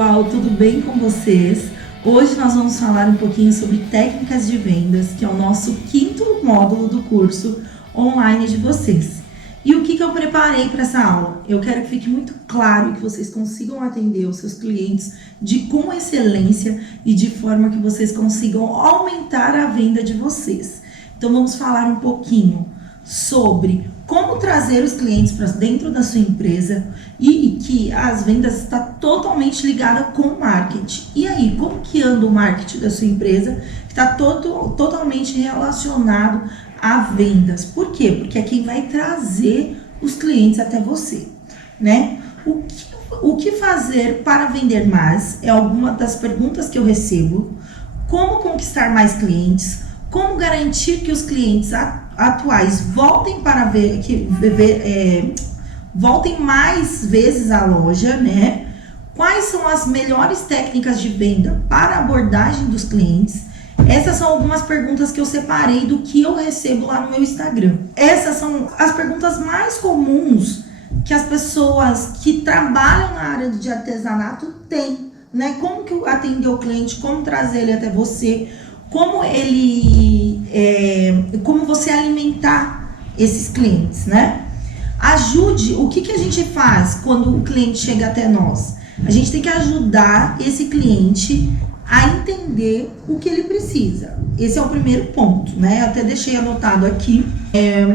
pessoal, tudo bem com vocês? Hoje nós vamos falar um pouquinho sobre técnicas de vendas, que é o nosso 5º módulo do curso online de vocês. E o que eu preparei para essa aula? Eu quero que fique muito claro que vocês consigam atender os seus clientes com excelência e de forma que vocês consigam aumentar a venda de vocês. Então vamos falar um pouquinho sobre como trazer os clientes para dentro da sua empresa e que as vendas está totalmente ligada com o marketing. E aí, como que anda o marketing da sua empresa? Está totalmente relacionado a vendas. Por quê? Porque é quem vai trazer os clientes até você, né? O que fazer para vender mais é alguma das perguntas que eu recebo. Como conquistar mais clientes? Como garantir que os clientes atuais voltem voltem mais vezes à loja, né? Quais são as melhores técnicas de venda para a abordagem dos clientes? Essas são algumas perguntas que eu separei do que eu recebo lá no meu Instagram. Essas são as perguntas mais comuns que as pessoas que trabalham na área de artesanato têm, né? Como que atender o cliente, como trazer ele até você, como você alimentar esses clientes, né? Ajude, o que a gente faz quando o cliente chega até nós? A gente tem que ajudar esse cliente a entender o que ele precisa. Esse é o primeiro ponto, né? Eu até deixei anotado aqui.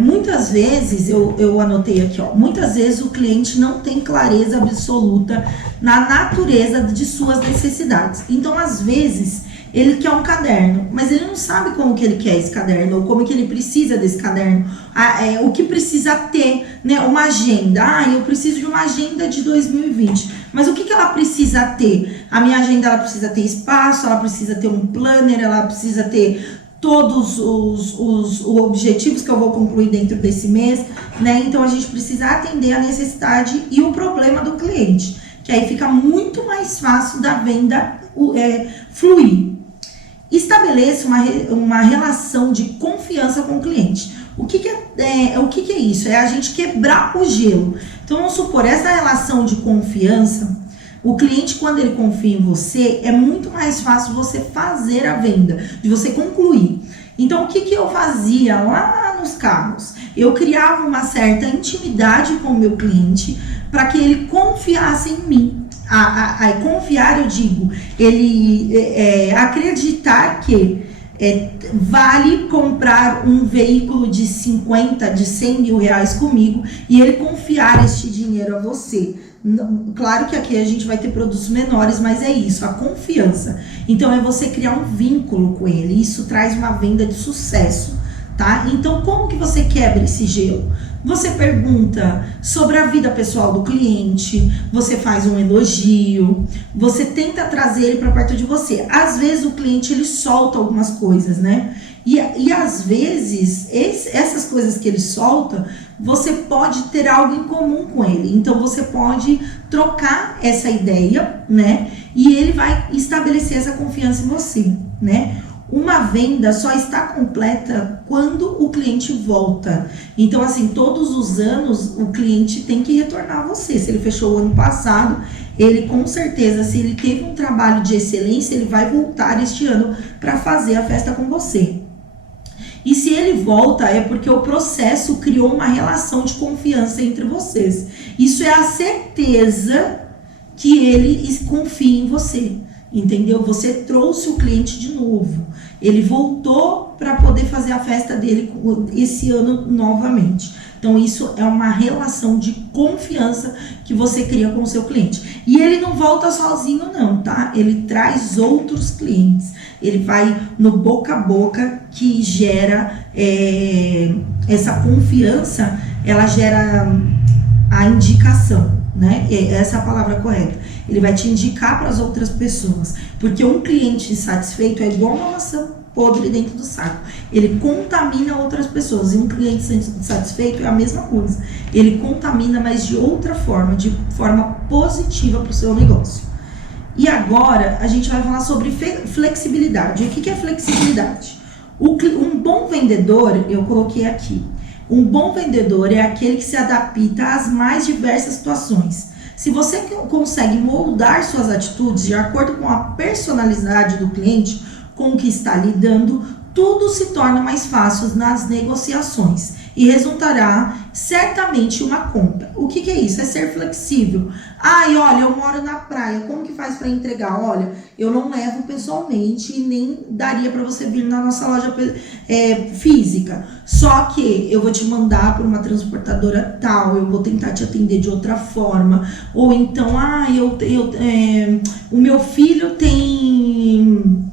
Muitas vezes, eu anotei aqui, ó. Muitas vezes o cliente não tem clareza absoluta na natureza de suas necessidades. Então, às vezes, ele quer um caderno, mas ele não sabe como que ele quer esse caderno, ou como que ele precisa desse caderno, o que precisa ter, né, uma agenda. Eu preciso de uma agenda de 2020, mas o que ela precisa ter? A minha agenda, ela precisa ter espaço, ela precisa ter um planner, ela precisa ter todos os objetivos que eu vou concluir dentro desse mês, né? Então, a gente precisa atender a necessidade e o problema do cliente, que aí fica muito mais fácil da venda fluir. Estabeleça uma relação de confiança com o cliente. O que é isso? É a gente quebrar o gelo. Então, vamos supor, essa relação de confiança, o cliente, quando ele confia em você, é muito mais fácil você fazer a venda, de você concluir. Então, o que eu fazia lá nos carros? Eu criava uma certa intimidade com o meu cliente para que ele confiasse em mim. Confiar, eu digo, ele acreditar que vale comprar um veículo de 100 mil reais comigo e ele confiar este dinheiro a você. Claro que aqui a gente vai ter produtos menores, mas é isso, a confiança. Então é você criar um vínculo com ele, isso traz uma venda de sucesso, tá? Então como que você quebra esse gelo? Você pergunta sobre a vida pessoal do cliente, você faz um elogio, você tenta trazer ele para perto de você. Às vezes o cliente ele solta algumas coisas, né? E às vezes essas coisas que ele solta, você pode ter algo em comum com ele. Então você pode trocar essa ideia, né? E ele vai estabelecer essa confiança em você, né? Uma venda só está completa quando o cliente volta. Então, assim, todos os anos o cliente tem que retornar a você. Se ele fechou o ano passado, ele com certeza, se ele teve um trabalho de excelência, ele vai voltar este ano para fazer a festa com você. E se ele volta, é porque o processo criou uma relação de confiança entre vocês. Isso é a certeza que ele confia em você. Entendeu? Você trouxe o cliente de novo. Ele voltou para poder fazer a festa dele esse ano novamente. Então, isso é uma relação de confiança que você cria com o seu cliente. E ele não volta sozinho não, tá? Ele traz outros clientes. Ele vai no boca a boca que gera essa confiança, ela gera a indicação, né? Essa é a palavra correta. Ele vai te indicar para as outras pessoas, porque um cliente insatisfeito é igual uma maçã podre dentro do saco. Ele contamina outras pessoas, e um cliente insatisfeito é a mesma coisa. Ele contamina, mas de outra forma, de forma positiva para o seu negócio. E agora a gente vai falar sobre flexibilidade. O que é flexibilidade? Um bom vendedor, eu coloquei aqui, um bom vendedor é aquele que se adapta às mais diversas situações, Se você consegue moldar suas atitudes de acordo com a personalidade do cliente com o que está lidando, tudo se torna mais fácil nas negociações e resultará certamente uma compra. O que é isso? É ser flexível. Ai, olha, eu moro na praia, como que faz para entregar? Olha, eu não levo pessoalmente e nem daria para você vir na nossa loja física. Só que eu vou te mandar por uma transportadora tal, eu vou tentar te atender de outra forma. Ou então, o meu filho tem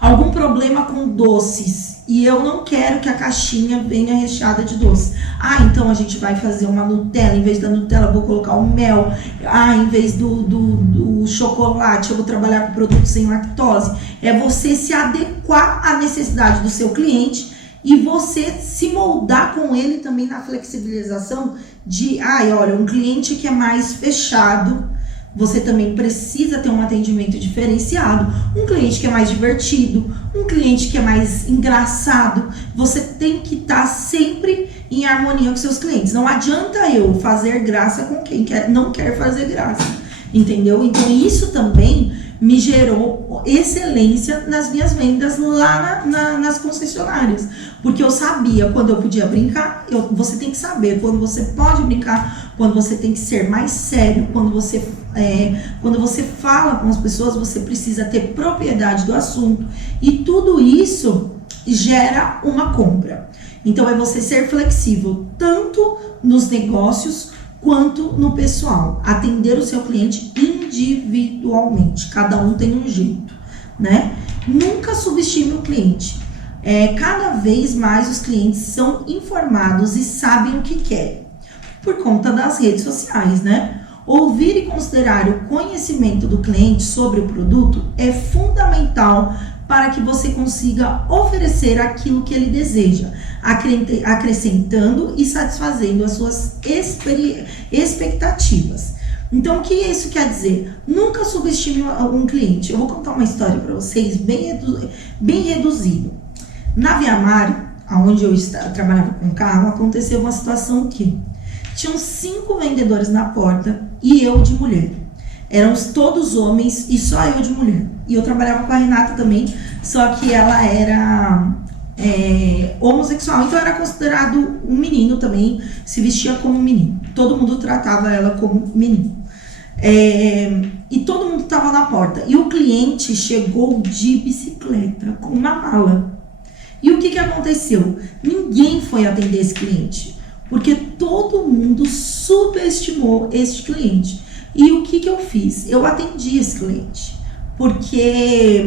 algum problema com doces e eu não quero que a caixinha venha recheada de doce. Então a gente vai fazer uma Nutella, em vez da Nutella eu vou colocar o mel. Em vez do chocolate eu vou trabalhar com produtos sem lactose. É você se adequar à necessidade do seu cliente e você se moldar com ele também na flexibilização de, olha, um cliente que é mais fechado, você também precisa ter um atendimento diferenciado. Um cliente que é mais divertido, um cliente que é mais engraçado, você tem que estar sempre em harmonia com seus clientes. Não adianta eu fazer graça com quem não quer fazer graça, entendeu? Então isso também me gerou excelência nas minhas vendas lá nas concessionárias, porque eu sabia quando eu podia brincar. Você tem que saber quando você pode brincar, quando você tem que ser mais sério, quando você fala com as pessoas, você precisa ter propriedade do assunto, e tudo isso gera uma compra. Então é você ser flexível tanto nos negócios quanto no pessoal, atender o seu cliente individualmente, cada um tem um jeito, né? Nunca subestime o cliente. Cada vez mais os clientes são informados e sabem o que querem, por conta das redes sociais, né? Ouvir e considerar o conhecimento do cliente sobre o produto é fundamental para que você consiga oferecer aquilo que ele deseja, acrescentando e satisfazendo as suas expectativas. Então, o que isso quer dizer? Nunca subestime um cliente. Eu vou contar uma história para vocês bem reduzido. Na Via Mare, onde eu trabalhava com carro, aconteceu uma situação que tinham 5 vendedores na porta e eu de mulher. Eram todos homens e só eu de mulher. E eu trabalhava com a Renata também, só que ela era homossexual, então era considerado um menino também, se vestia como menino. Todo mundo tratava ela como menino. E todo mundo estava na porta. E o cliente chegou de bicicleta com uma mala. E o que aconteceu? Ninguém foi atender esse cliente, porque todo mundo subestimou este cliente. E o que eu fiz? Eu atendi esse cliente, porque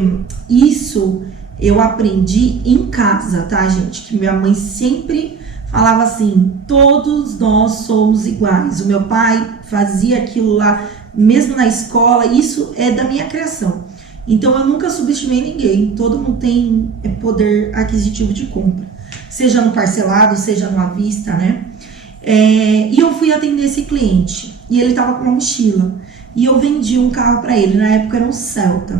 isso eu aprendi em casa, tá, gente? Que minha mãe sempre falava assim, todos nós somos iguais. O meu pai fazia aquilo lá, mesmo na escola, isso é da minha criação. Então eu nunca subestimei ninguém, todo mundo tem poder aquisitivo de compra, seja no parcelado, seja no à vista, né? E eu fui atender esse cliente, e ele tava com uma mochila, e eu vendi um carro para ele, na época era um Celta.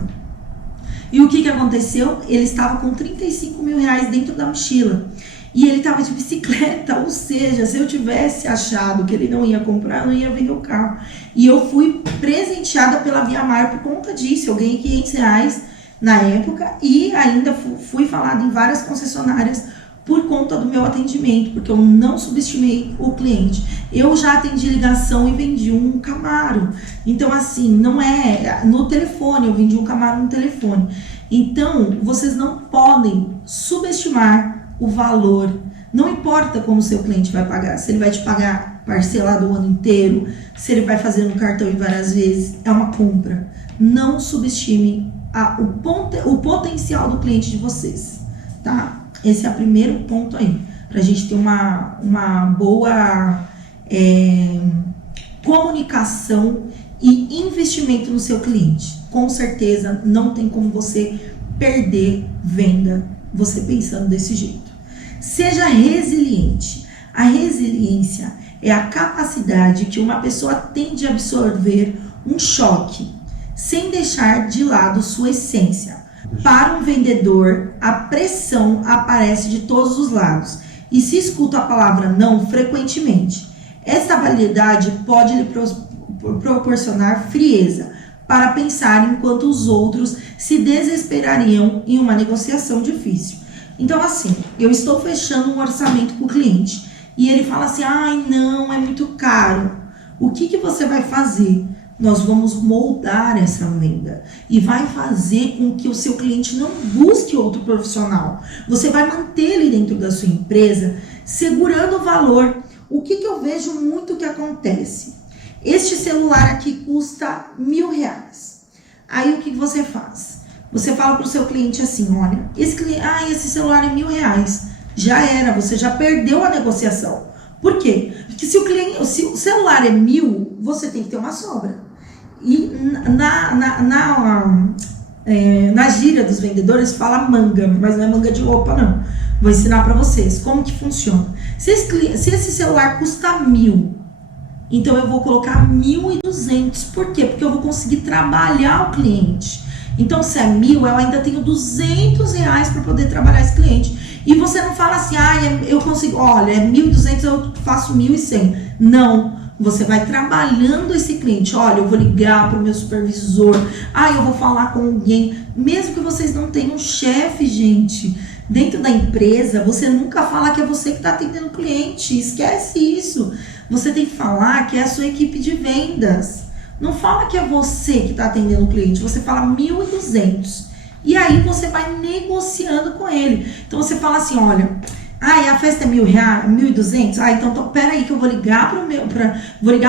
E o que aconteceu? Ele estava com 35 mil reais dentro da mochila, e ele estava de bicicleta, ou seja, se eu tivesse achado que ele não ia comprar, eu não ia vender o carro. E eu fui presenteada pela Via Mare por conta disso. Eu ganhei 500 reais na época e ainda fui falada em várias concessionárias por conta do meu atendimento, porque eu não subestimei o cliente. Eu já atendi ligação e vendi um Camaro. Então, assim, não é no telefone, eu vendi um Camaro no telefone. Então, vocês não podem subestimar o valor. Não importa como o seu cliente vai pagar, se ele vai te pagar parcelado o ano inteiro, se ele vai fazer no cartão em várias vezes, é uma compra. Não subestime o potencial do cliente de vocês, tá? Esse é o primeiro ponto aí, pra gente ter uma boa comunicação e investimento no seu cliente. Com certeza não tem como você perder venda você pensando desse jeito. Seja resiliente. A resiliência é a capacidade que uma pessoa tem de absorver um choque, sem deixar de lado sua essência. Para um vendedor, a pressão aparece de todos os lados e se escuta a palavra não frequentemente. Essa habilidade pode lhe proporcionar frieza para pensar enquanto os outros se desesperariam em uma negociação difícil. Então, assim, eu estou fechando um orçamento com o cliente e ele fala assim, ai, não, é muito caro. O que você vai fazer? Nós vamos moldar essa venda e vai fazer com que o seu cliente não busque outro profissional. Você vai manter ele dentro da sua empresa, segurando o valor. O que eu vejo muito que acontece? Este celular aqui custa R$1.000. Aí o que você faz? Você fala para o seu cliente assim, olha, esse celular é R$1.000. Já era, você já perdeu a negociação. Por quê? Porque se o celular é 1.000, você tem que ter uma sobra. E na gíria dos vendedores fala manga, mas não é manga de roupa não. Vou ensinar para vocês como que funciona. Se esse celular custa 1.000, então eu vou colocar 1.200. Por quê? Porque eu vou conseguir trabalhar o cliente. Então se é 1.000, eu ainda tenho R$200 para poder trabalhar esse cliente. E você não fala assim, eu consigo, olha, é 1.200, eu faço 1.100. Não. Você vai trabalhando esse cliente. Olha, eu vou ligar para o meu supervisor. Eu vou falar com alguém. Mesmo que vocês não tenham chefe, gente. Dentro da empresa, você nunca fala que é você que está atendendo o cliente. Esquece isso. Você tem que falar que é a sua equipe de vendas. Não fala que é você que está atendendo o cliente. Você fala 1.200. E aí você vai negociando com ele. Então você fala assim, olha... a festa é R$1.000, 1.200? Então peraí que eu vou ligar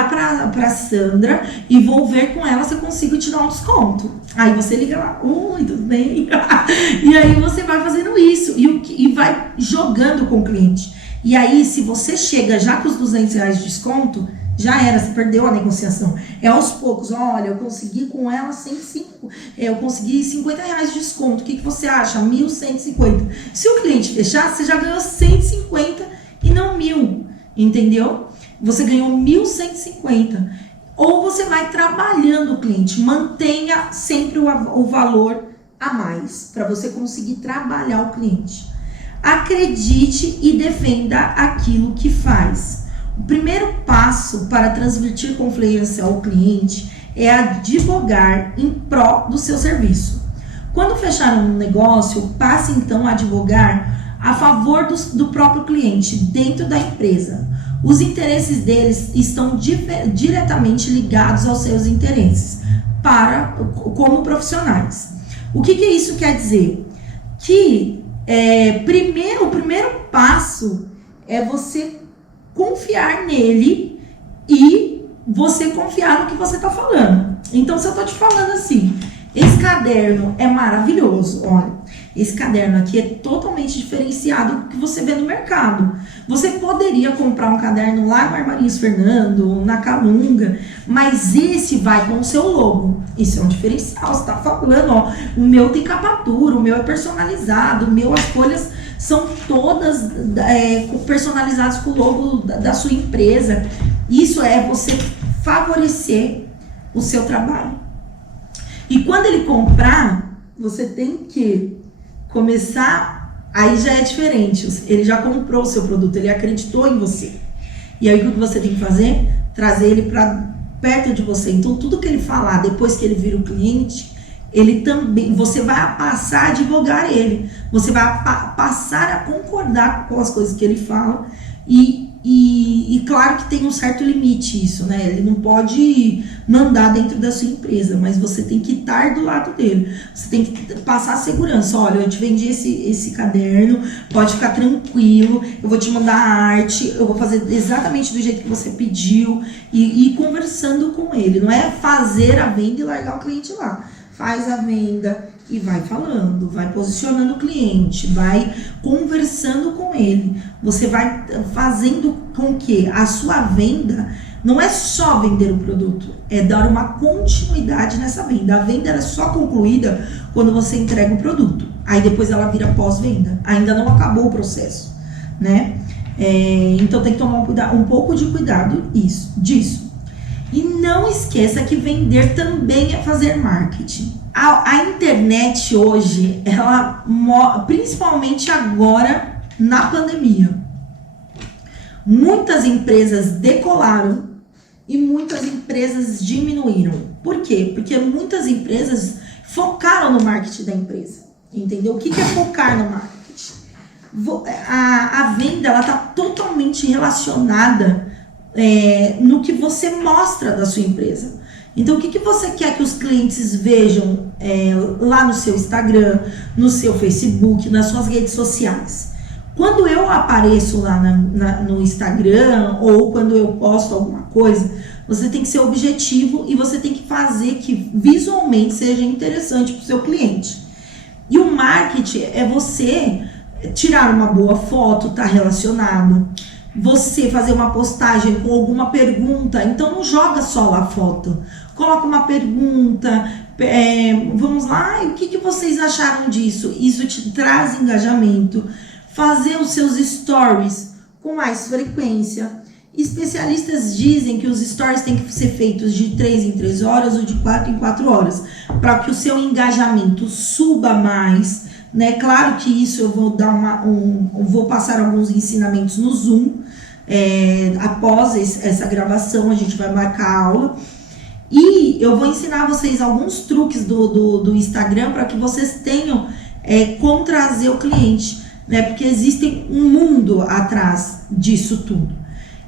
pra Sandra e vou ver com ela se eu consigo te dar um desconto. Aí você liga lá, oi, tudo bem? E aí você vai fazendo isso e vai jogando com o cliente. E aí, se você chega já com os R$200 de desconto, já era, você perdeu a negociação. É aos poucos, olha, eu consegui com ela eu consegui R$50 de desconto. O que você acha? 1.150. Se o cliente fechar, você já ganhou 150 e não 1.000, entendeu? Você ganhou 1.150. Ou você vai trabalhando o cliente, mantenha sempre o valor a mais, para você conseguir trabalhar o cliente. Acredite e defenda aquilo que faz. O primeiro passo para transmitir confiança ao cliente é advogar em pró do seu serviço. Quando fechar um negócio, passe então a advogar a favor do próprio cliente dentro da empresa. Os interesses deles estão diretamente ligados aos seus interesses como profissionais. O que isso quer dizer? Que o primeiro passo é você confiar nele e você confiar no que você está falando. Então, se eu estou te falando assim, esse caderno é maravilhoso, olha, esse caderno aqui é totalmente diferenciado do que você vê no mercado. Você poderia comprar um caderno lá no Armarinhos Fernando, na Calunga, mas esse vai com o seu logo. Isso é um diferencial, você está falando, ó, o meu tem capa dura, o meu é personalizado, as folhas são todas personalizadas com o logo da sua empresa. Isso é você favorecer o seu trabalho. E quando ele comprar, você tem que começar, aí já é diferente. Ele já comprou o seu produto, ele acreditou em você. E aí o que você tem que fazer? Trazer ele para perto de você. Então tudo que ele falar, depois que ele vira o cliente, ele também, você vai passar a advogar ele, você vai passar a concordar com as coisas que ele fala e claro que tem um certo limite isso, né? Ele não pode mandar dentro da sua empresa, mas você tem que estar do lado dele, você tem que passar a segurança. Olha, eu te vendi esse caderno, pode ficar tranquilo, eu vou te mandar a arte, eu vou fazer exatamente do jeito que você pediu e ir conversando com ele, não é fazer a venda e largar o cliente lá. Faz a venda e vai falando, vai posicionando o cliente, vai conversando com ele. Você vai fazendo com que a sua venda não é só vender o produto, é dar uma continuidade nessa venda. A venda é só concluída quando você entrega o produto. Aí depois ela vira pós-venda. Ainda não acabou o processo, né? Então tem que tomar um pouco de cuidado disso. E não esqueça que vender também é fazer marketing. A internet hoje, ela, principalmente agora na pandemia, muitas empresas decolaram e muitas empresas diminuíram. Por quê? Porque muitas empresas focaram no marketing da empresa, entendeu? O que é focar no marketing? A venda, ela está totalmente relacionada no que você mostra da sua empresa. Então, o que você quer que os clientes vejam lá no seu Instagram, no seu Facebook, nas suas redes sociais? Quando eu apareço lá no Instagram ou quando eu posto alguma coisa, você tem que ser objetivo e você tem que fazer que visualmente seja interessante para o seu cliente. E o marketing é você tirar uma boa foto, tá relacionado. Você fazer uma postagem com alguma pergunta, então não joga só lá a foto. Coloca uma pergunta, vamos lá, o que vocês acharam disso? Isso te traz engajamento. Fazer os seus stories com mais frequência. Especialistas dizem que os stories têm que ser feitos de 3 em 3 horas ou de 4 em 4 horas, para que o seu engajamento suba mais, né? Claro que isso eu vou dar vou passar alguns ensinamentos no Zoom, após essa gravação a gente vai marcar a aula, e eu vou ensinar vocês alguns truques do Instagram para que vocês tenham como trazer o cliente, né? Porque existe um mundo atrás disso tudo.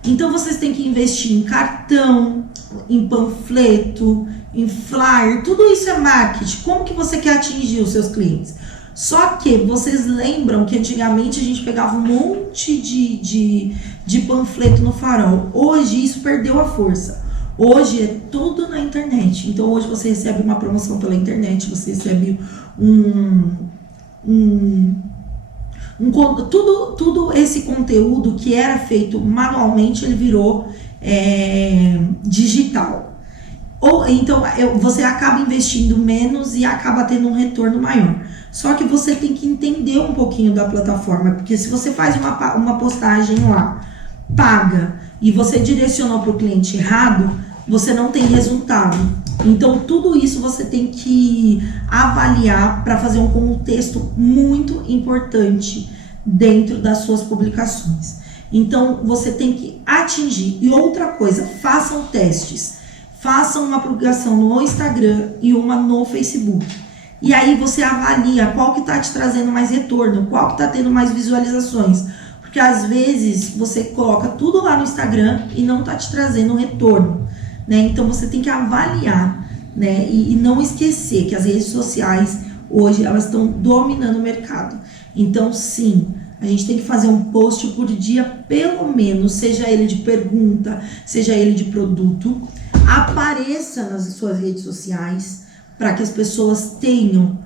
Então vocês têm que investir em cartão, em panfleto, em flyer, tudo isso é marketing. Como que você quer atingir os seus clientes? Só que vocês lembram que antigamente a gente pegava um monte de panfleto no farol. Hoje isso perdeu a força. Hoje é tudo na internet. Então hoje você recebe uma promoção pela internet, você recebe tudo esse conteúdo que era feito manualmente, ele virou digital. Então você acaba investindo menos e acaba tendo um retorno maior. Só que você tem que entender um pouquinho da plataforma, porque se você faz uma postagem lá, paga, e você direcionou para o cliente errado, você não tem resultado. Então tudo isso você tem que avaliar para fazer um contexto muito importante dentro das suas publicações. Então você tem que atingir. E outra coisa, façam testes. Façam uma publicação no Instagram e uma no Facebook. E aí você avalia qual que está te trazendo mais retorno, qual que está tendo mais visualizações. Porque às vezes você coloca tudo lá no Instagram e não está te trazendo retorno, né? Então você tem que avaliar, né? E não esquecer que as redes sociais hoje elas estão dominando o mercado. Então sim, a gente tem que fazer um post por dia, pelo menos, seja ele de pergunta, seja ele de produto. Apareça nas suas redes sociais para que as pessoas tenham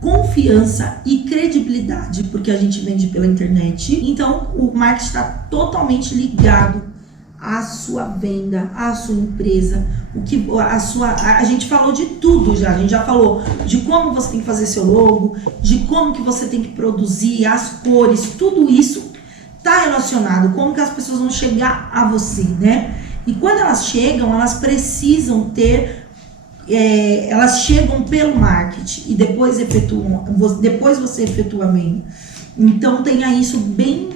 confiança e credibilidade, porque a gente vende pela internet. Então o marketing está totalmente ligado à sua venda, à sua empresa, a gente falou de tudo já, a gente já falou de como você tem que fazer seu logo, de como que você tem que produzir, as cores, tudo isso está relacionado, como que as pessoas vão chegar a você, né? E quando elas chegam, elas precisam ter, elas chegam pelo marketing e depois você efetua a venda. Então tenha isso bem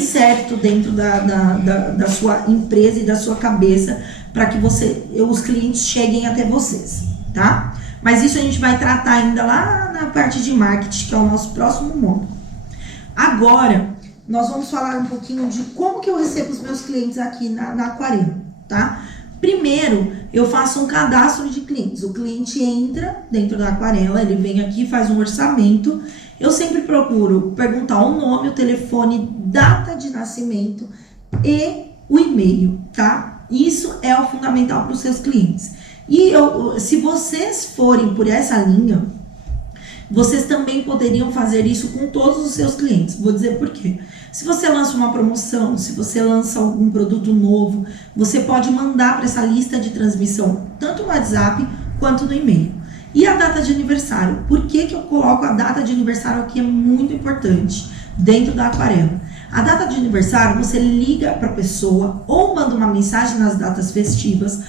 certo dentro da sua empresa e da sua cabeça, para que os clientes cheguem até vocês, tá? Mas isso a gente vai tratar ainda lá na parte de marketing, que é o nosso próximo módulo. Agora, nós vamos falar um pouquinho de como que eu recebo os meus clientes aqui na Aquarela, tá? Primeiro, eu faço um cadastro de clientes. O cliente entra dentro da Aquarela, ele vem aqui, faz um orçamento. Eu sempre procuro perguntar o nome, o telefone, data de nascimento e o e-mail, tá? Isso é o fundamental para os seus clientes. E se vocês forem por essa linha, vocês também poderiam fazer isso com todos os seus clientes. Vou dizer por quê. Se você lança uma promoção, se você lança algum produto novo, você pode mandar para essa lista de transmissão, tanto no WhatsApp quanto no e-mail. E a data de aniversário? Por que eu coloco a data de aniversário aqui? É muito importante dentro da Aquarela. A data de aniversário, você liga para a pessoa ou manda uma mensagem nas datas festivas,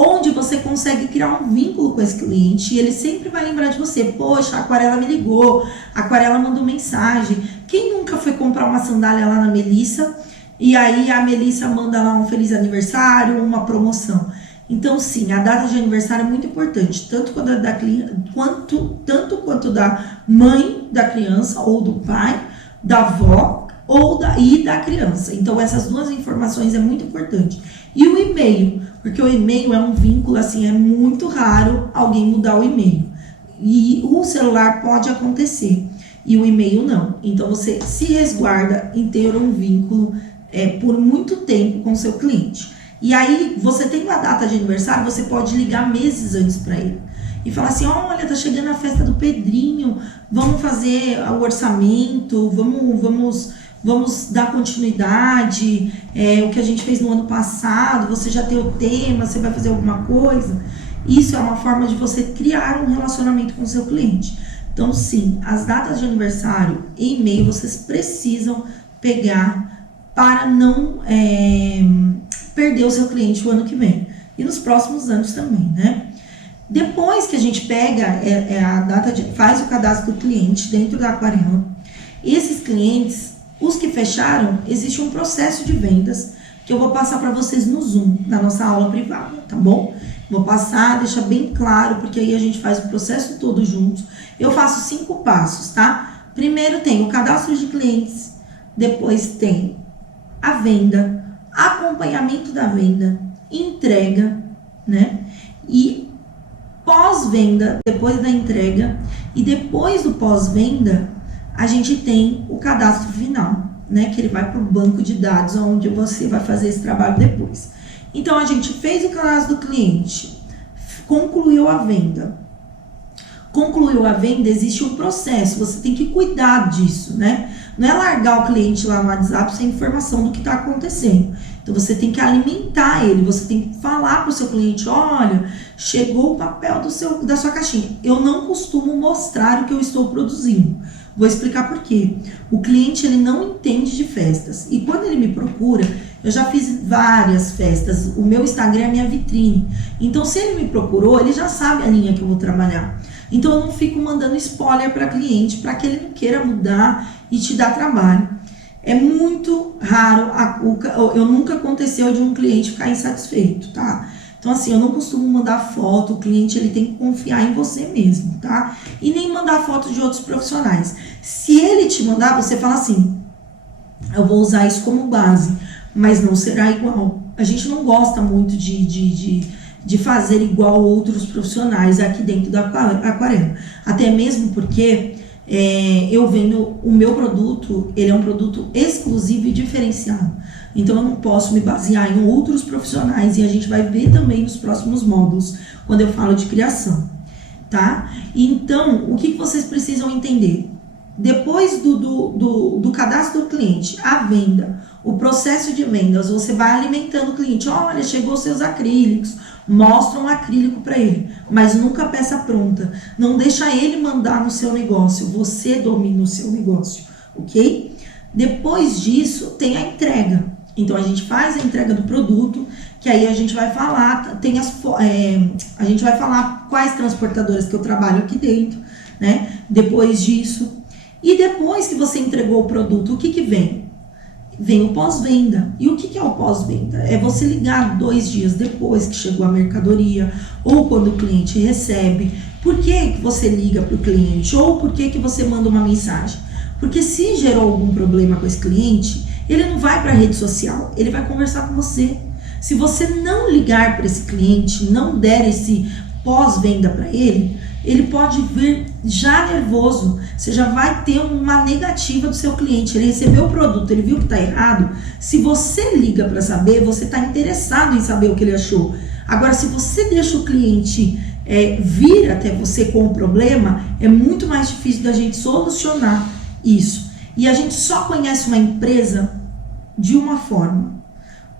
onde você consegue criar um vínculo com esse cliente e ele sempre vai lembrar de você. Poxa, a Aquarela me ligou, a Aquarela mandou mensagem. Quem nunca foi comprar uma sandália lá na Melissa e aí a Melissa manda lá um feliz aniversário, uma promoção. Então, sim, a data de aniversário é muito importante, tanto quanto da mãe da criança, ou do pai, da avó, e da criança. Então, essas duas informações é muito importante. E o e-mail, porque o e-mail é um vínculo, assim, é muito raro alguém mudar o e-mail. E o celular pode acontecer, e o e-mail não. Então, você se resguarda em ter um vínculo por muito tempo com o seu cliente. E aí, você tem uma data de aniversário, você pode ligar meses antes para ele. E falar assim, olha, tá chegando a festa do Pedrinho, vamos fazer o orçamento, vamos dar continuidade, o que a gente fez no ano passado, você já tem o tema, você vai fazer alguma coisa. Isso é uma forma de você criar um relacionamento com o seu cliente. Então, sim, as datas de aniversário e e-mail vocês precisam pegar para não perder o seu cliente o ano que vem. E nos próximos anos também, né? Depois que a gente pega faz o cadastro do cliente dentro da Aquarela, esses clientes, os que fecharam, existe um processo de vendas que eu vou passar para vocês no Zoom, na nossa aula privada, tá bom? Vou passar, deixar bem claro, porque aí a gente faz o processo todo juntos. Eu faço 5 passos, tá? Primeiro tem o cadastro de clientes, depois tem a venda, acompanhamento da venda, entrega, né? E pós-venda, depois da entrega, e depois do pós-venda, a gente tem o cadastro final, né? Que ele vai para o banco de dados, onde você vai fazer esse trabalho depois. Então, a gente fez o cadastro do cliente, concluiu a venda. Concluiu a venda, existe um processo, você tem que cuidar disso, né? Não é largar o cliente lá no WhatsApp sem informação do que está acontecendo. Então, você tem que alimentar ele, você tem que falar para o seu cliente, olha, chegou o papel da sua caixinha. Eu não costumo mostrar o que eu estou produzindo. Vou explicar por quê. O cliente, ele não entende de festas. E quando ele me procura, eu já fiz várias festas. O meu Instagram é a minha vitrine. Então, se ele me procurou, ele já sabe a linha que eu vou trabalhar. Então, eu não fico mandando spoiler para cliente, para que ele não queira mudar e te dar trabalho. É muito raro, eu nunca aconteceu de um cliente ficar insatisfeito, tá? Então, assim, eu não costumo mandar foto, o cliente ele tem que confiar em você mesmo, tá? E nem mandar foto de outros profissionais. Se ele te mandar, você fala assim, eu vou usar isso como base, mas não será igual. A gente não gosta muito de fazer igual outros profissionais aqui dentro da Aquarela. Até mesmo porque eu vendo o meu produto, ele é um produto exclusivo e diferenciado. Então eu não posso me basear em outros profissionais, e a gente vai ver também nos próximos módulos, quando eu falo de criação, tá? Então, o que vocês precisam entender? Depois do cadastro do cliente, a venda, o processo de vendas, você vai alimentando o cliente. Olha, chegou os seus acrílicos, mostra um acrílico para ele, mas nunca peça pronta. Não deixa ele mandar no seu negócio, você domina o seu negócio, ok? Depois disso, tem a entrega. Então, a gente faz a entrega do produto, que aí a gente vai falar, a gente vai falar quais transportadoras que eu trabalho aqui dentro, né? Depois disso. E depois que você entregou o produto, o que vem? Vem o pós-venda. E o que é o pós-venda? É você ligar 2 dias depois que chegou a mercadoria, ou quando o cliente recebe. Por que você liga para o cliente? Ou por que você manda uma mensagem? Porque se gerou algum problema com esse cliente, ele não vai para a rede social, ele vai conversar com você. Se você não ligar para esse cliente, não der esse pós-venda para ele, ele pode vir já nervoso. Você já vai ter uma negativa do seu cliente. Ele recebeu o produto, ele viu que está errado. Se você liga para saber, você está interessado em saber o que ele achou. Agora, se você deixa o cliente vir até você com o problema, é muito mais difícil da gente solucionar isso. E a gente só conhece uma empresa de uma forma,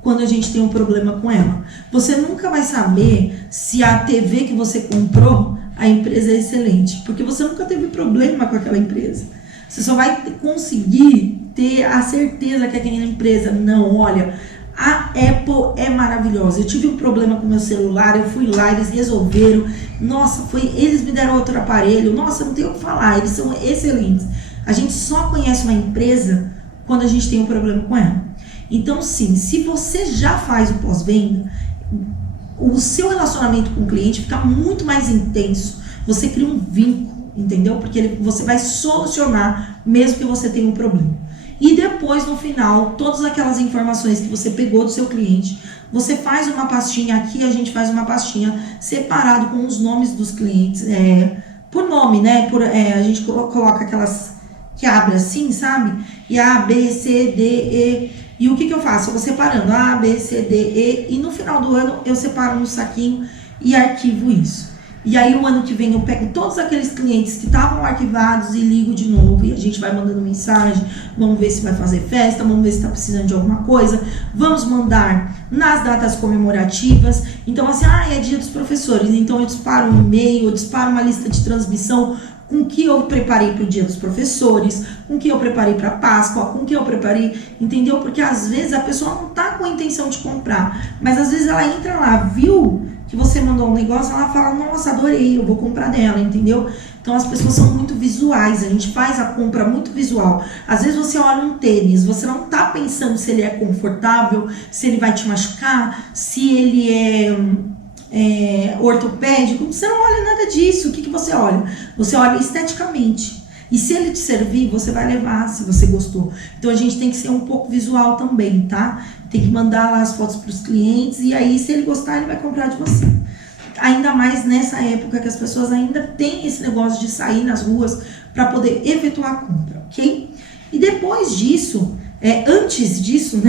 quando a gente tem um problema com ela. Você nunca vai saber se a TV que você comprou, a empresa é excelente, porque você nunca teve problema com aquela empresa. Você só vai conseguir ter a certeza que aquela empresa, não, olha, a Apple é maravilhosa. Eu tive um problema com meu celular, eu fui lá, eles resolveram. Nossa, eles me deram outro aparelho. Nossa, não tenho o que falar, eles são excelentes. A gente só conhece uma empresa quando a gente tem um problema com ela. Então, sim, se você já faz o pós-venda, o seu relacionamento com o cliente fica muito mais intenso, você cria um vínculo, entendeu? Porque você vai solucionar mesmo que você tenha um problema. E depois, no final, todas aquelas informações que você pegou do seu cliente, você faz uma pastinha aqui, a gente faz uma pastinha separado com os nomes dos clientes, por nome, né? A gente coloca aquelas que abre assim, sabe? E A, B, C, D, E. E o que eu faço? Eu vou separando A, B, C, D, E. E no final do ano eu separo no saquinho e arquivo isso. E aí o ano que vem eu pego todos aqueles clientes que estavam arquivados e ligo de novo. E a gente vai mandando mensagem, vamos ver se vai fazer festa, vamos ver se está precisando de alguma coisa. Vamos mandar nas datas comemorativas. Então assim, é dia dos professores. Então eu disparo um e-mail, eu disparo uma lista de transmissão com o que eu preparei para o dia dos professores, com o que eu preparei para Páscoa, com o que eu preparei, entendeu? Porque às vezes a pessoa não está com a intenção de comprar, mas às vezes ela entra lá, viu que você mandou um negócio, ela fala, nossa, adorei, eu vou comprar dela, entendeu? Então as pessoas são muito visuais, a gente faz a compra muito visual. Às vezes você olha um tênis, você não tá pensando se ele é confortável, se ele vai te machucar, se ele é ortopédico, você não olha nada disso. O que você olha? Você olha esteticamente. E se ele te servir, você vai levar, se você gostou. Então a gente tem que ser um pouco visual também, tá? Tem que mandar lá as fotos para os clientes e aí, se ele gostar, ele vai comprar de você. Ainda mais nessa época que as pessoas ainda têm esse negócio de sair nas ruas para poder efetuar a compra, ok? E depois disso, antes disso,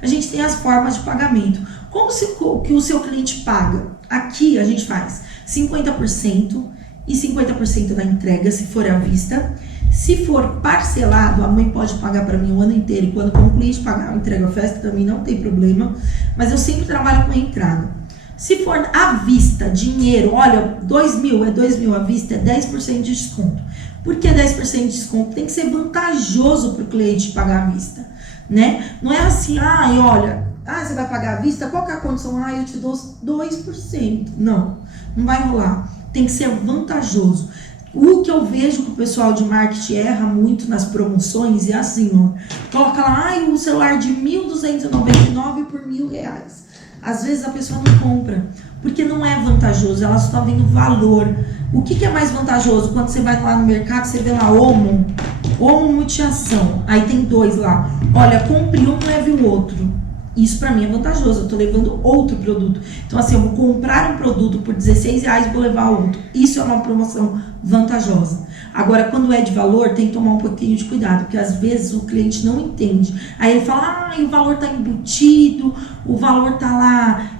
a gente tem as formas de pagamento. Como que o seu cliente paga? Aqui a gente faz 50% e 50% da entrega, se for à vista. Se for parcelado, a mãe pode pagar para mim o ano inteiro, e quando o cliente pagar, eu entrego a festa, também não tem problema, mas eu sempre trabalho com a entrada. Se for à vista, dinheiro, olha, 2.000, é 2.000 à vista, é 10% de desconto. Por que 10% de desconto? Tem que ser vantajoso para o cliente pagar à vista, né? Não é assim, olha, você vai pagar à vista, qual que é a condição? Eu te dou 2%. Não vai rolar. Tem que ser vantajoso. O que eu vejo que o pessoal de marketing erra muito nas promoções é assim, coloca lá, um celular de 1.299 por R$1.000. Às vezes a pessoa não compra, porque não é vantajoso, ela só está vendo valor. O que é mais vantajoso? Quando você vai lá no mercado, você vê lá Omo multiação, aí tem 2 lá. Olha, compre um, leve o outro. Isso para mim é vantajoso, eu tô levando outro produto. Então assim, eu vou comprar um produto por R$16 e vou levar outro. Isso é uma promoção vantajosa. Agora, quando é de valor, tem que tomar um pouquinho de cuidado, porque às vezes o cliente não entende. Aí ele fala, o valor tá embutido, o valor tá lá,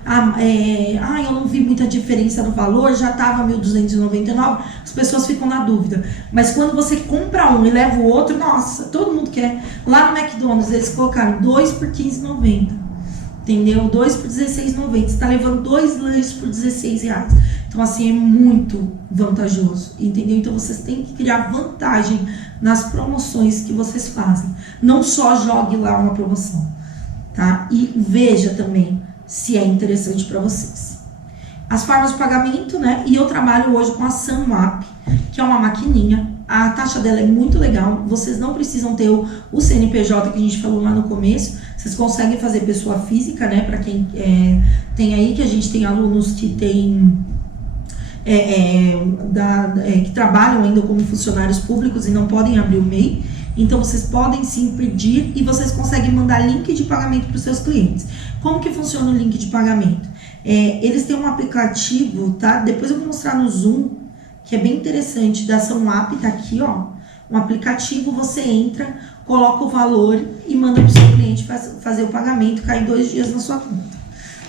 eu não vi muita diferença no valor, já tava 1.299, as pessoas ficam na dúvida. Mas quando você compra um e leva o outro, nossa, todo mundo quer. Lá no McDonald's, eles colocaram 2 por R$15,90. Entendeu? 2 por R$16,90. Você está levando 2 lanches por R$16. Então, assim, é muito vantajoso. Entendeu? Então, vocês têm que criar vantagem nas promoções que vocês fazem. Não só jogue lá uma promoção, tá? E veja também se é interessante para vocês. As formas de pagamento, né? E eu trabalho hoje com a SunMap, que é uma maquininha. A taxa dela é muito legal. Vocês não precisam ter o CNPJ que a gente falou lá no começo. Vocês conseguem fazer pessoa física, né? Para quem tem aí, que a gente tem alunos que tem que trabalham ainda como funcionários públicos e não podem abrir o MEI. Então vocês podem sim pedir e vocês conseguem mandar link de pagamento para os seus clientes. Como que funciona o link de pagamento? Eles têm um aplicativo, tá? Depois eu vou mostrar no Zoom, que é bem interessante, da SunMap, tá aqui, ó. Um aplicativo, você entra, coloca o valor e manda para o seu cliente fazer o pagamento, cai em 2 dias na sua conta,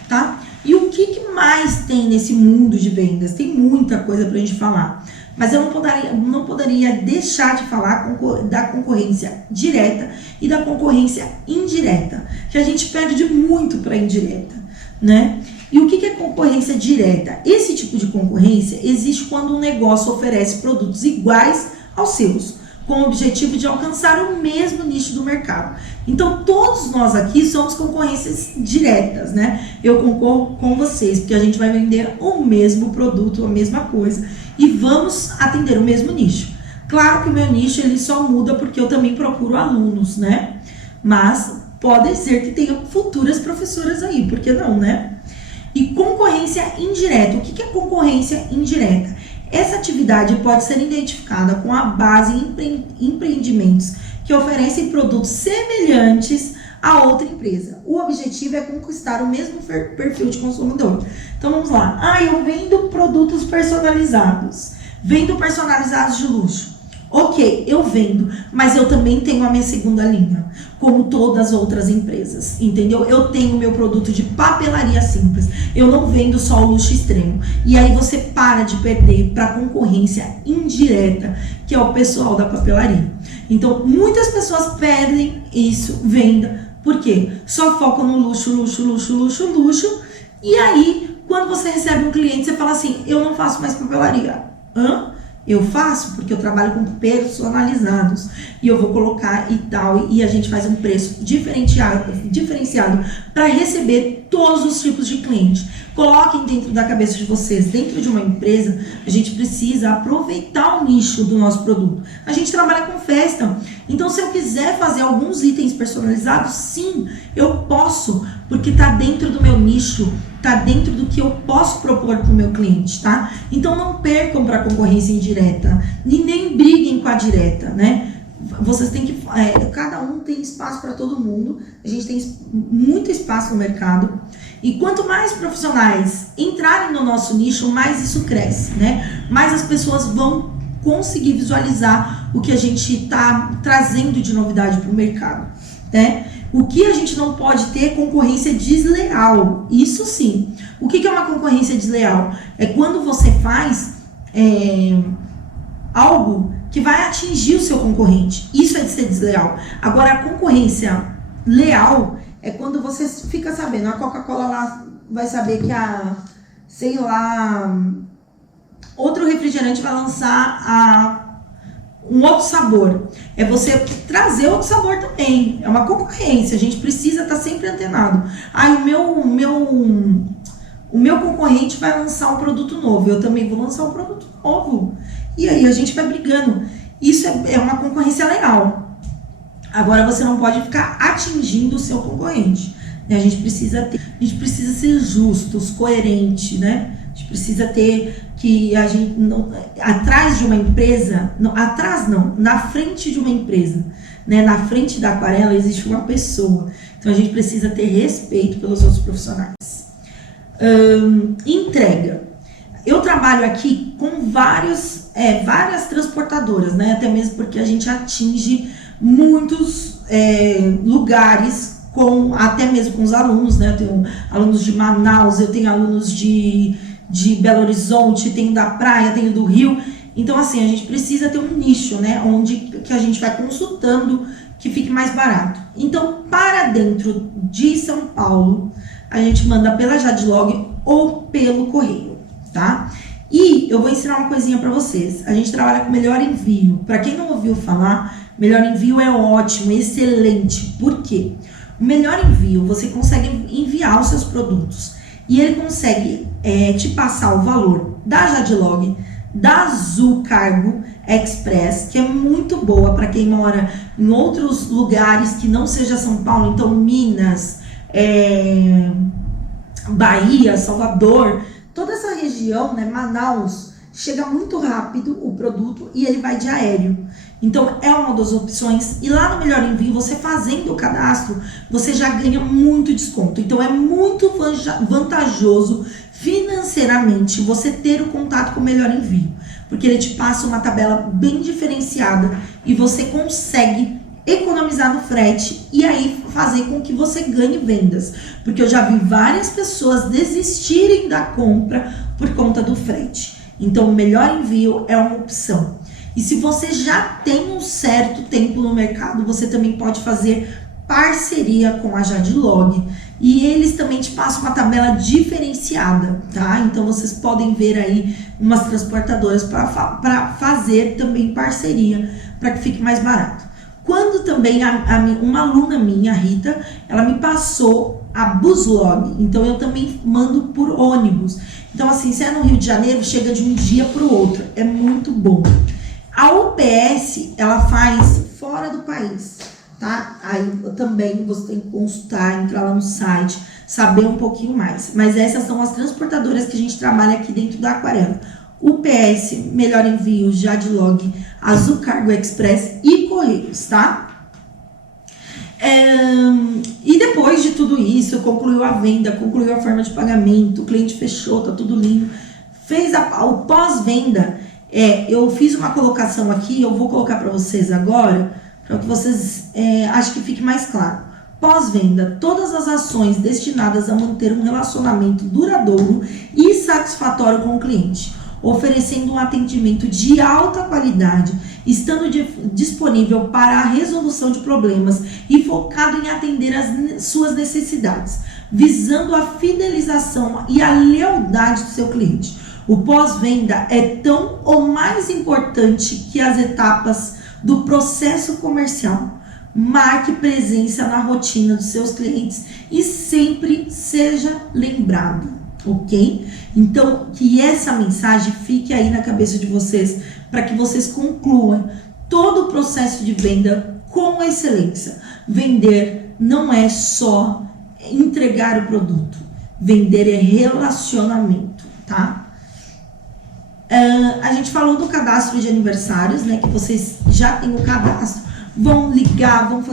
tá? E o que mais tem nesse mundo de vendas? Tem muita coisa pra gente falar, mas eu não poderia deixar de falar da concorrência direta e da concorrência indireta, que a gente perde muito para indireta, né? E o que é concorrência direta? Esse tipo de concorrência existe quando um negócio oferece produtos iguais aos seus, com o objetivo de alcançar o mesmo nicho do mercado. Então, todos nós aqui somos concorrências diretas, né? Eu concorro com vocês, porque a gente vai vender o mesmo produto, a mesma coisa, e vamos atender o mesmo nicho. Claro que o meu nicho ele só muda porque eu também procuro alunos, né? Mas pode ser que tenha futuras professoras aí, por que não, né? E concorrência indireta. O que é concorrência indireta? Essa atividade pode ser identificada com a base em empreendimentos que oferecem produtos semelhantes a outra empresa. O objetivo é conquistar o mesmo perfil de consumidor. Então vamos lá. Eu vendo produtos personalizados. Vendo personalizados de luxo. Ok, eu vendo, mas eu também tenho a minha segunda linha, como todas as outras empresas, entendeu? Eu tenho meu produto de papelaria simples, eu não vendo só o luxo extremo. E aí você para de perder para a concorrência indireta, que é o pessoal da papelaria. Então, muitas pessoas perdem isso, venda, por quê? Só focam no luxo, luxo, luxo, luxo, luxo, e aí, quando você recebe um cliente, você fala assim, eu não faço mais papelaria. Eu faço porque eu trabalho com personalizados e eu vou colocar e tal, e a gente faz um preço diferenciado para receber todos os tipos de cliente. Coloquem dentro da cabeça de vocês, dentro de uma empresa, a gente precisa aproveitar o nicho do nosso produto. A gente trabalha com festa, então se eu quiser fazer alguns itens personalizados, sim, eu posso, porque está dentro do meu nicho, está dentro do que eu posso propor para o meu cliente, tá? Então não percam para a concorrência indireta e nem briguem com a direta, né? Vocês têm que, cada um tem espaço para todo mundo, a gente tem muito espaço no mercado e quanto mais profissionais entrarem no nosso nicho, mais isso cresce, né? Mais as pessoas vão conseguir visualizar o que a gente está trazendo de novidade para o mercado, né? O que a gente não pode ter é concorrência desleal. Isso sim. O que é uma concorrência desleal? É quando você faz algo que vai atingir o seu concorrente. Isso é de ser desleal. Agora, a concorrência leal é quando você fica sabendo. A Coca-Cola lá vai saber que outro refrigerante vai lançar um outro sabor. É você trazer outro sabor também. É uma concorrência. A gente precisa estar sempre antenado. O meu concorrente vai lançar um produto novo. Eu também vou lançar um produto novo. E aí a gente vai brigando. Isso é uma concorrência legal. Agora você não pode ficar atingindo o seu concorrente. A gente precisa ser justos, coerente, né? A gente precisa ter que a gente não, atrás de uma empresa, na frente de uma empresa, né? Na frente da aquarela existe uma pessoa. Então a gente precisa ter respeito pelos outros profissionais. Entrega. Eu trabalho aqui com várias transportadoras, né? Até mesmo porque a gente atinge muitos lugares até mesmo com os alunos, né? Eu tenho alunos de Manaus, eu tenho alunos de Belo Horizonte, tenho da praia, tenho do Rio. Então, assim, a gente precisa ter um nicho, né? Que a gente vai consultando que fique mais barato. Então, para dentro de São Paulo, a gente manda pela Jadlog ou pelo correio, tá? E eu vou ensinar uma coisinha para vocês. A gente trabalha com melhor envio. Para quem não ouviu falar, melhor envio é ótimo, excelente. Por quê? O melhor envio, você consegue enviar os seus produtos e ele consegue te passar o valor da Jadlog, da Azul Cargo Express, que é muito boa para quem mora em outros lugares que não seja São Paulo, então Minas, Bahia, Salvador, toda essa região, né, Manaus, chega muito rápido o produto e ele vai de aéreo. Então é uma das opções. E lá no Melhor Envio, você fazendo o cadastro, você já ganha muito desconto. Então é muito vantajoso financeiramente você ter o contato com o Melhor Envio, porque ele te passa uma tabela bem diferenciada e você consegue economizar no frete e aí fazer com que você ganhe vendas, porque eu já vi várias pessoas desistirem da compra por conta do frete. Então o Melhor Envio é uma opção. E se você já tem um certo tempo no mercado, você também pode fazer parceria com a Jadlog e eles também te passam uma tabela diferenciada, tá? Então vocês podem ver aí umas transportadoras para fazer também parceria para que fique mais barato. Quando também uma aluna minha, a Rita, ela me passou a Buslog, então eu também mando por ônibus. Então assim, se é no Rio de Janeiro, chega de um dia para o outro, é muito bom. A UPS, ela faz fora do país, tá? Aí também você tem que consultar, entrar lá no site, saber um pouquinho mais. Mas essas são as transportadoras que a gente trabalha aqui dentro da Aquarela. UPS, Melhor Envio, Jadlog, Azul Cargo Express e Correios, tá? E depois de tudo isso, concluiu a venda, concluiu a forma de pagamento, o cliente fechou, tá tudo lindo. Fez o pós-venda, eu fiz uma colocação aqui, eu vou colocar para vocês agora, para que vocês acho que fique mais claro. Pós-venda, todas as ações destinadas a manter um relacionamento duradouro e satisfatório com o cliente, oferecendo um atendimento de alta qualidade, estando disponível para a resolução de problemas e focado em atender as suas necessidades, visando a fidelização e a lealdade do seu cliente. O pós-venda é tão ou mais importante que as etapas do processo comercial. Marque presença na rotina dos seus clientes e sempre seja lembrado, ok? Então, que essa mensagem fique aí na cabeça de vocês, para que vocês concluam todo o processo de venda com excelência. Vender não é só entregar o produto, vender é relacionamento, tá? A gente falou do cadastro de aniversários, né? Que vocês já têm o cadastro, vão ligar, vão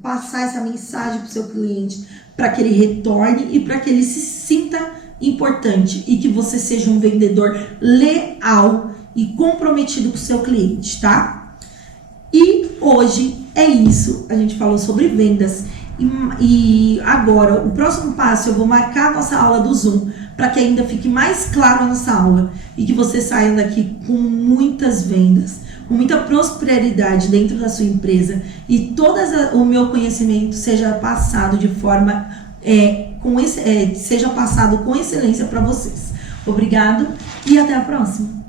passar essa mensagem para o seu cliente, para que ele retorne e para que ele se sinta importante e que você seja um vendedor leal e comprometido com o seu cliente, tá? E hoje é isso, a gente falou sobre vendas e agora o próximo passo eu vou marcar a nossa aula do Zoom para que ainda fique mais claro a nossa aula e que você saia daqui com muitas vendas, com muita prosperidade dentro da sua empresa e todo o meu conhecimento seja passado de forma seja passado com excelência para vocês. Obrigado e até a próxima.